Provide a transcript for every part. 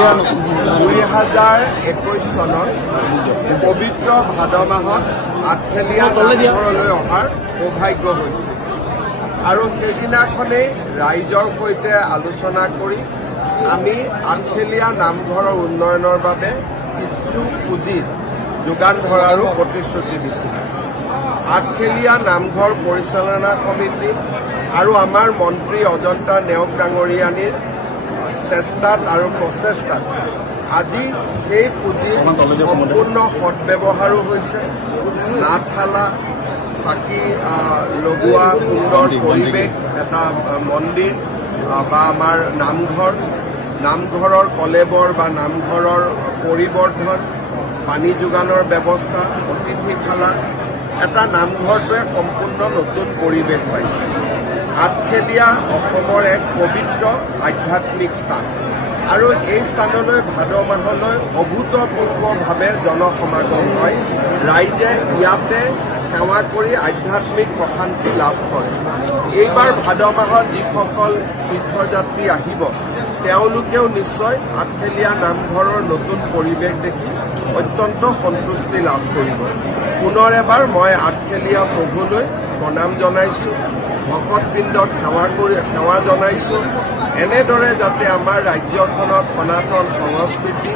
2021 চনৰ পবিত্ৰ ভাদ মাহত আঠখেলীয়া নামঘৰলৈ অহাৰ সৌভাগ্য হৈছিল আৰু সেইদিনাখনেই ৰাইজৰ সৈতে আলোচনা কৰি আমি আঠখেলীয়া নামঘৰৰ উন্নয়নৰ বাবে কিছু পুঁজি যোগান ধৰাৰো প্ৰতিশ্ৰুতি দিছিলোঁ। আঠখেলীয়া নামঘৰ পৰিচালনা সমিতি আৰু আমাৰ মন্ত্ৰী অজন্তা নেওগ ডাঙৰীয়ানীৰ চেষ্টাত আৰু প্ৰচেষ্টাত আজি সেই পুঁজি সম্পূৰ্ণ সদ্ব্যৱহাৰো হৈছে। নাটশালা, চাকি লগোৱা সুন্দৰ পৰিৱেশ, এটা মন্দিৰ বা আমাৰ নামঘৰৰ কলেবৰ বা নামঘৰৰ পৰিৱৰ্ধন, পানী যোগানৰ ব্যৱস্থা, অতিথিশালা, এটা নামঘৰটোৱে সম্পূৰ্ণ নতুন পৰিৱেশ পাইছে। আঠখেলীয়া অসমৰ এক পবিত্ৰ আধ্যাত্মিক স্থান আৰু এই স্থানলৈ ভাদ মাহলৈ অভূতপূৰ্বভাৱে জনসমাগম হয়। ৰাইজে ইয়াতে সেৱা কৰি আধ্যাত্মিক প্ৰশান্তি লাভ কৰে। এইবাৰ ভাদ মাহত যিসকল তীৰ্থযাত্ৰী আহিব তেওঁলোকেও নিশ্চয় আঠখেলীয়া নামঘৰৰ নতুন পৰিৱেশ দেখি অত্যন্ত সন্তুষ্টি লাভ কৰিব। পুনৰ এবাৰ মই আঠখেলীয়া প্ৰভুলৈ প্ৰণাম জনাইছোঁ, ভকতবৃন্দক সেৱা জনাইছোঁ। এনেদৰে যাতে আমাৰ ৰাজ্যখনত সনাতন সংস্কৃতি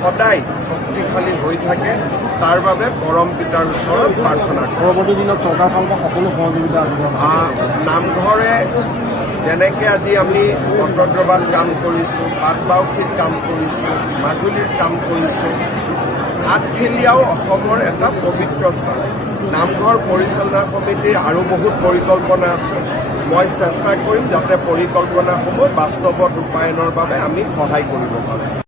সদায় শক্তিশালী হৈ থাকে তাৰ বাবে পৰম পিতাৰ ওচৰত প্ৰাৰ্থনা কৰোঁ। পৰৱৰ্তী দিনত চৰকাৰৰ ফালৰ পৰা সকলো সহযোগিতা নামঘৰে যেনেকৈ আজি আমি বটদ্ৰৱাত কাম কৰিছোঁ, পাটবাউসীত কাম কৰিছোঁ, মাজুলীত কাম কৰিছোঁ, আঠখেলীয়াও অসমৰ এটা পবিত্ৰ স্থান। নামঘৰ পৰিচালনা সমিতিৰ আৰু বহুত পৰিকল্পনা আছে। মই চেষ্টা কৰিম যাতে পৰিকল্পনাসমূহ বাস্তৱত ৰূপায়ণৰ বাবে আমি সহায় কৰিব পাৰোঁ।